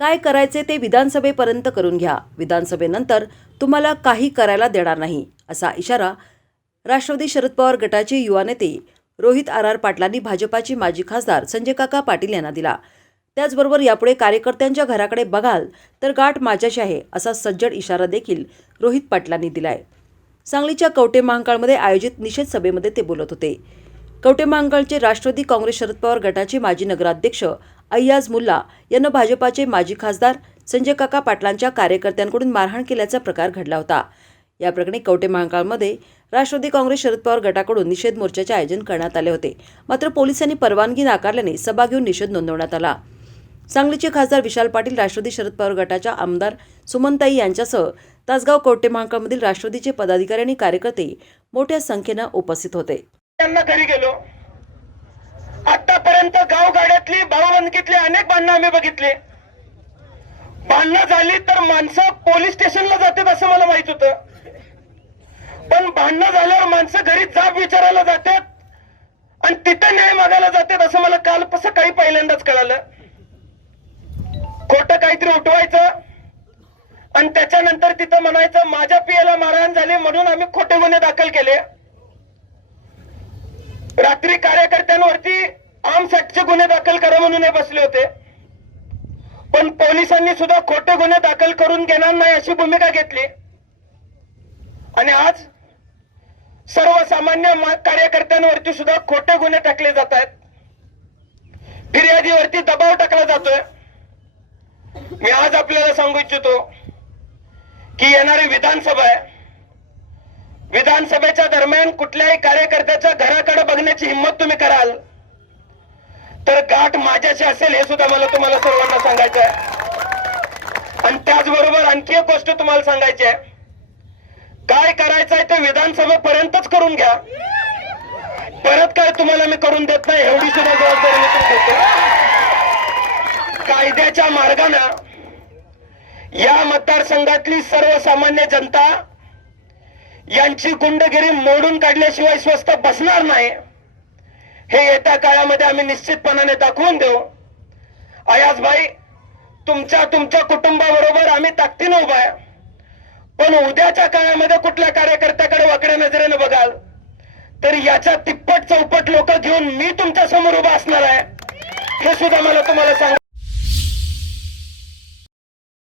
काय करायचे ते विधानसभेपर्यंत करून घ्या. विधानसभेनंतर तुम्हाला काही करायला देणार नाही असा इशारा राष्ट्रवादी शरद पवार गटाचे युवा नेते रोहित आर आर पाटलांनी भाजपाचे माजी खासदार संजय काका पाटील यांना दिला. त्याचबरोबर यापुढे कार्यकर्त्यांच्या घराकडे बघाल तर गाठ माझ्याशी आहे असा सज्जड इशारा देखील रोहित पाटलांनी दिलाय. सांगलीच्या कवटे महांकाळमध्ये आयोजित निषेध सभेमध्ये ते बोलत होते. कवटे महांकाळचे राष्ट्रवादी काँग्रेस शरद पवार गटाचे माजी नगराध्यक्ष अय्याज मुल्ला यांना भाजपाचे माजी खासदार संजय काका पाटलांच्या कार्यकर्त्यांकडून मारहाण केल्याचा प्रकार घडला होता. या प्रकरणी कवटे महाकाळमध्ये राष्ट्रवादी काँग्रेस शरद पवार गटाकडून निषेध मोर्चाचे आयोजन करण्यात आले होते. मात्र पोलिसांनी परवानगी नाकारल्याने सभा घेऊन निषेध नोंदवण्यात आला. सांगलीचे खासदार विशाल पाटील राष्ट्रवादी शरद पवार गटाच्या आमदार सुमनताई यांच्यासह तासगाव कवटे महाकाळमधील राष्ट्रवादीचे पदाधिकारी आणि कार्यकर्ते मोठ्या संख्येनं उपस्थित होते. त्यांना घरी गेलो. आतापर्यंत गावगाड्यातली भाऊबंदकीतली अनेक भांडणं आम्ही बघितली. भांडणं झाली तर माणसं पोलीस स्टेशनला जातात असं मला माहीत होतं. पण भांडणं झाल्यावर माणसं घरी जाब विचारायला जातात आणि तिथं न्याय मागायला जातात असं मला काल सकाळी पहिल्यांदाच कळालं. खोटं काहीतरी उठवायचं आणि त्याच्यानंतर तिथं म्हणायचं माझ्या पियाला मारहाण झाली म्हणून आम्ही खोटे गुन्हे दाखल केले. रात्री कार्यकर्त्यांवरती आम ऍक्टचे गुन्हे दाखल करा म्हणून हे बसले होते. पण पोलिसांनी सुद्धा खोटे गुन्हे दाखल करून घेणार नाही अशी भूमिका घेतली. आणि आज सर्वसामान्य कार्यकर्त्यांवरती सुद्धा खोटे गुन्हे टाकले जात आहेत. फिर्यादीवरती दबाव टाकला जातोय. मी आज आपल्याला सांगू इच्छितो की येणारी विधानसभा आहे. विधानसभेच्या दरम्यान कुठल्याही कार्यकर्त्याच्या घराकडे बघण्याची हिंमत तुम्ही कराल. तर गाठ माझ्याशी असेल हे सुद्धा मला तुम्हाला सर्वांना सांगायचं आहे. आणि त्याचबरोबर आणखी एक गोष्ट तुम्हाला सांगायची आहे. काय करायचं आहे ते विधानसभेपर्यंतच करून घ्या. परत काय तुम्हाला मी करून देत नाही एवढी सुद्धा जबाबदारी मी देतो कायद्याच्या मार्गानं या मतदारसंघातली सर्वसामान्य जनता यांची गुंडगिरी मोडून काढल्याशिवाय स्वस्त बसणार नाही. हे येत्या काळामध्ये आम्ही निश्चितपणाने दाखवून देऊ. अयाज भाई तुमच्या तुमच्या कुटुंबाबरोबर आम्ही ताकदीनं उभा आहे. पण उद्याच्या काळामध्ये कुठल्या कार्यकर्त्याकडे वाकड्या नजरेनं बघाल तर याच्या तिप्पट चौपट लोक घेऊन मी तुमच्यासमोर उभा असणार आहे. हे सुद्धा मला तुम्हाला सांग